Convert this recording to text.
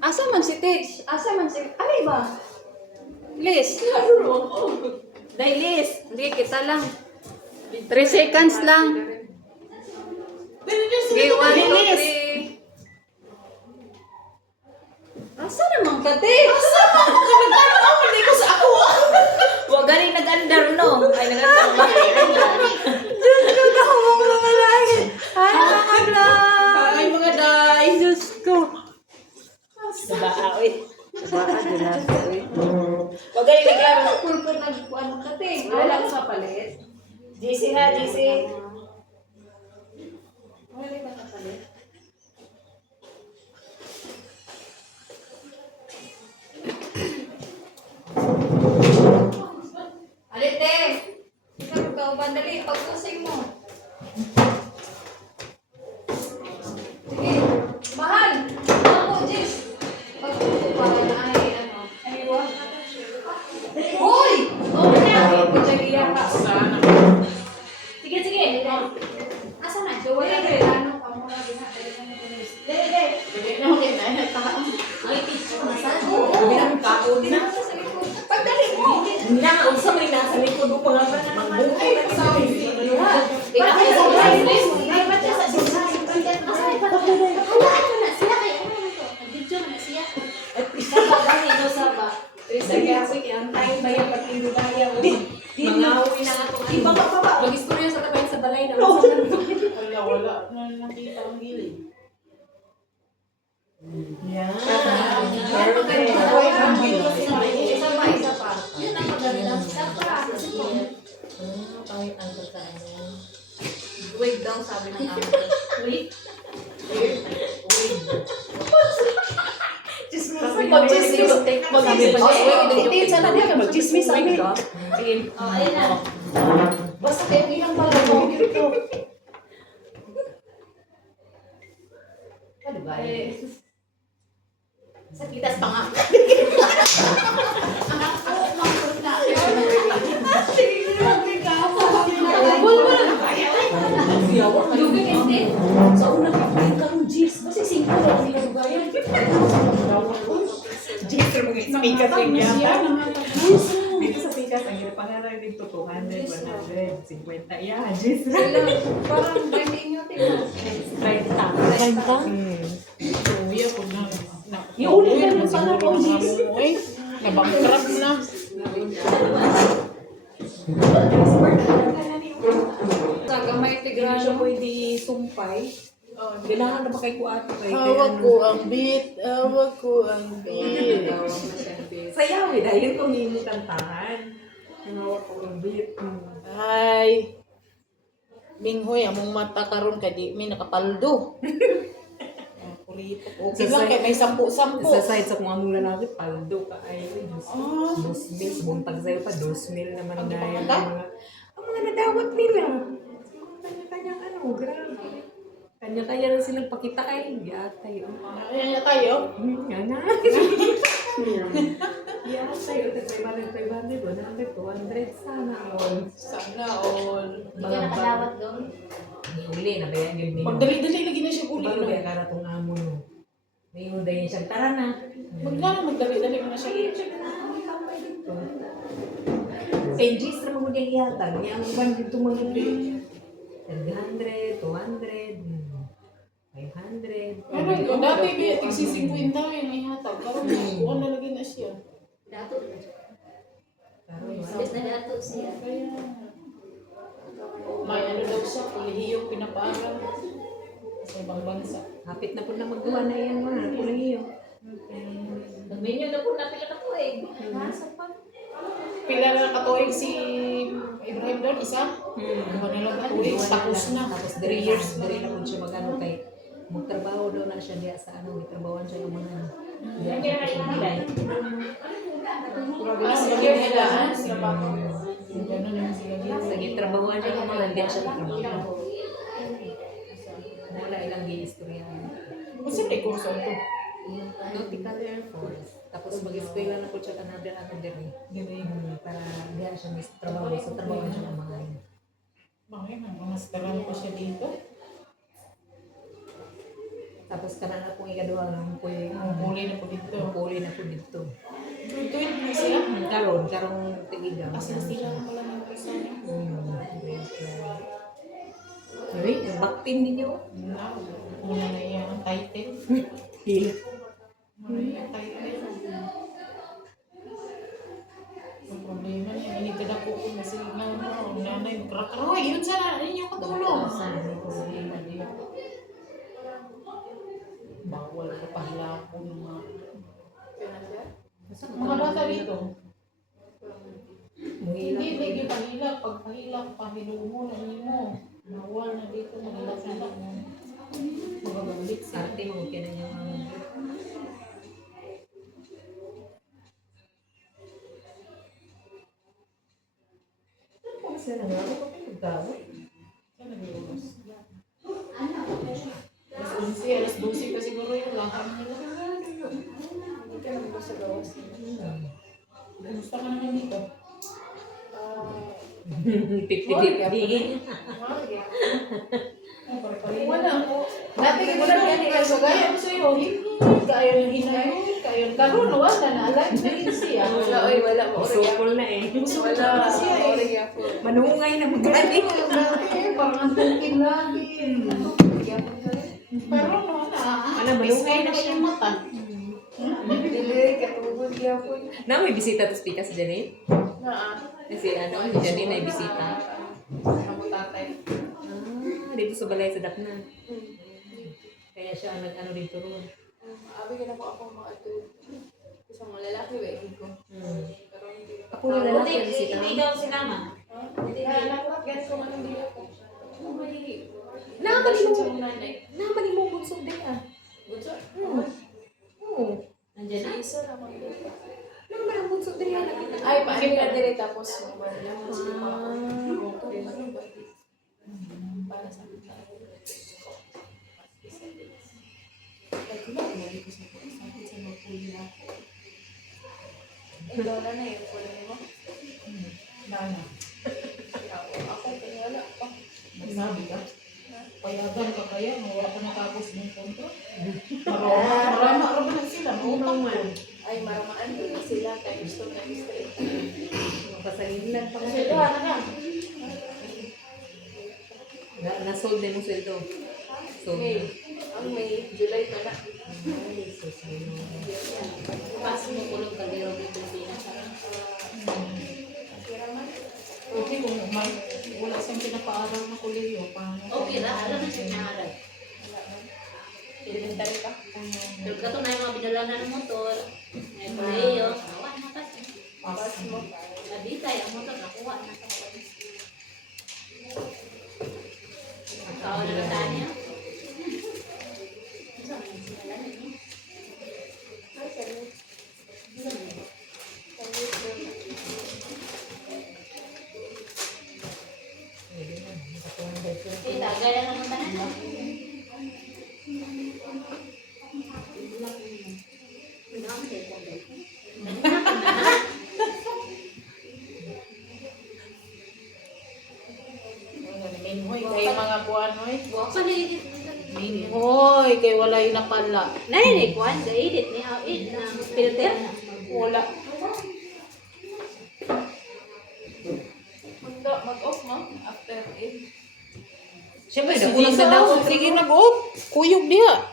Asa man si Tich? Asa man si... Ay ba? Liz. Day Liz. Hindi, kita lang. 3 seconds lang. Okay, 1, 2, 3. Asa naman ka, Tich? Asa naman ka? Nag-ano ako? Hindi ko sa ako. Huwag galing nag-andar, no? Ay, nag-andar. Diyos ko, nakumang mga langit. Ay, mga vlog. Ay, mga day. Diyos ko. Sabaa, uy. Baka ginagawa eh. Huwag galing nag-andar. Pulpo nagkuhan ka, Tich. Wala ko sa palit. GC ha, GC. Wala ka sa palit. Alite! Ikaw, bandali, pagkusing mo. Sige, mahal! Ako, Jis! Pagkusing para na ay, ano, ay, what? Hoy! Oh, na! Kutsariya ka. Sige, sige. Asa na? So, wala ka, ano, pamura, binatay ka mo. Dede. Ay, teacher, nasaan? Sabi namin kako din. Pagdali mo! Hindi na, unsa may nasa likod mo pa nga na mga buhay na sabi. Ikaw ay sa guys, ay ba't sa sisay? Halaan mo na siya kay ano man to? Nag-video man na siya. Mangawi na nga itong Iba pa ba? Mag-istorya sa tabay sa balay na. Wala. Nakita ang gilid. Yan. Isa pa, isa pa. Yun ang maganda. Sapa. Kasi po. Pangit ang pagkaano. Wait daw, sabi ng amo. Wait. Mag-chismis. Hindi, sana niya ka mag-chismis sa amin. Oh, ayun na. Basta kayo ilang pala mo dito. Ano ba? Sa kitas pa nga. Lugin hindi. Sa una ka ka ng jeans. Kasi 5 lang hindi ka lugayan. Jeans mo sa pikas yung yata. Dito sa pikas, ang hirap pangarang dito 200, 100, 50. Yeah, jeans. Parang hindi nyo tingnan. 30. Kuya, kung na... Yung uli na lang sana po jeans. Nabangkrap na. Sa gamay Hindi tigrano. siya pwede sumpay. Kailangan na ba kay kuato kay Hawak ko ang beat. Hawak ko ang beat. Sayaw eh, dahil kung hindi kantahan. Hawak ko ang beat. Ay. Minghoy, among mata karon kay di mi nakapaldo. Kurito. Okay lang kay may 10. Sa side sa kung among lalaki, paldo ka ay. Ah. 2,000, buntag sa'yo pa, 2,000 naman dahil. pangkat? Ang mga nadawat nila. Kanya-kanyang ano, grabe. Kanya-kanya na silang pakita kay yatay. Ayan na tayo. Nga na. Yatay. 500, 100, 200. Sana all. Sana all. Hindi ka nakadawat doon. Uli na ba yan yun niyo? Pagdali-dali lagi na siya uli. Bago kaya kara itong amo no. May unday niya siyang tara na. Magdali-dali mo na siya. Pages na mo niyang yatag. Niya ang ban dito mga 300, 200, 500. Ano yun? Dati biya, tig-50 yung ihatag. Karoon na, kuha na lagi na siya. Dato. Karoon, Bes na dato siya. Kaya, may ano daw siya, kulihiyong pinapaaral sa ibang bansa. hapit na po na magawa na yan mga kuliyo. Nag-menu na po natin lang ako eh. Nasa pa. Pila na katuig si Ibrahim doon, isa? Kuha na lang katuig, tapos na. Tapos 3 years na rin ako siya magano kay magtrabaho daw na siya diya sa ano, itrabahoan siya ng mga diya siya sa Pilay. Ah, sila ginahilaan, sila baka. Gano'n naman sila Sa gitrabahoan siya ng mga diya siya trabaho. Wala ilang gi-istorya. Kasi may kurso ito. Nautical Air Force. Tapos mag-eskwela na po siya kanada diri. Para diya siya may trabaho sa trabahoan siya ng mga Bakit, mas tagal pa siya dito. Tapos kana na po ikaduha ng puy. Muli na po dito. Puli na po dito. Grade 12 na siya. Karong tigida. Kasi sila na pala ng isa niya. Uy, baktin ninyo. Una na yan ang title. Hila. Una na yung title. Ang problema niya, initid ako kung nasigaw na. Ang nanay, magkakaroy, yun sana, yun yung katulong. Problema niya. Bawal ko pahila ko ng mga... Mga bata dito. Hindi, hindi pahila. Pag pahila, pahilo mo, nangin mo. Bawal na dito, magila-sila mo. Magagambit sa Arte mo kaya na yung Kasi nangyari ko kayo gawin. Sana bilos. Alas 11, alas 12 pa siguro yung lakad nila. Hindi ka naman ba sa gawas? Kumusta ka naman dito? 50-50. Wala ako. Dati ko lang yan eh. So gaya ko sa'yo. Kaya yung hinayon. Kaya yung karoon. Wala na. Alam na rin siya. Wala, oy, wala mo. Sukol na eh. Wala, siya eh. orya po. Manungay na magani. Parang antukin lagi. Pero no, Alam mo, Iskay na siya yung mata. Dili, katubod niya po. Na may bisita to speak sa Janine? Kasi ano, si Janine ay bisita. Ako tatay. Dito sa balay sa Dakna. Kaya siya ang nag-ano dito ron. Abi ka na po ako mga ito. Isang mga lalaki, wait ko. Pero hindi. Ako yung lalaki ang bisita. daw sinama. Kaya nakuha, guys, kung anong dili ako. Nakapali mo. Sa mga nanay. Nakapali mo bunsog din ah. Bunso? Oo. Nandiyan na. Isa naman. Nakapali mo bunsog din ah. Ay, paano ka dire tapos wala mo sige pa ako. Para sa akin. Ikaw na na yun, pula mo. Nana. Ako, kaya wala pa. Sabi ka? Payagan ka kaya. Wala ka natapos ng kontra. Marama na sila. Utang man. Ay, maramaan ko na sila. Kaya gusto na gusto. Pasagilan pa Kasi doon, na. Nasold din mo sweldo. So, May, ang May, July pa na. Pas mo kulong kaldero ng Pilipinas. Okay, kung wala siyang pinapaaral na kuliyo. Okay ra, alam na siya nangaral. Elementary ka? Pero kato na yung mga binalanan ng motor. May kuleyo. Nakuha na kasi. Pass mo. Nabitay ang motor. Nakuha na kasi. Kaon na lang niya. Kita, gaya naman tanan. Minhoy, kay mga buwan, hoy. Buwak pa ni Minhoy, kay wala yung napala. Nay, kuan sa edit ni Aid na filter. Wala. Mag-off mo after 8. Siyempre, Sige, nag-off. Kuyog diha.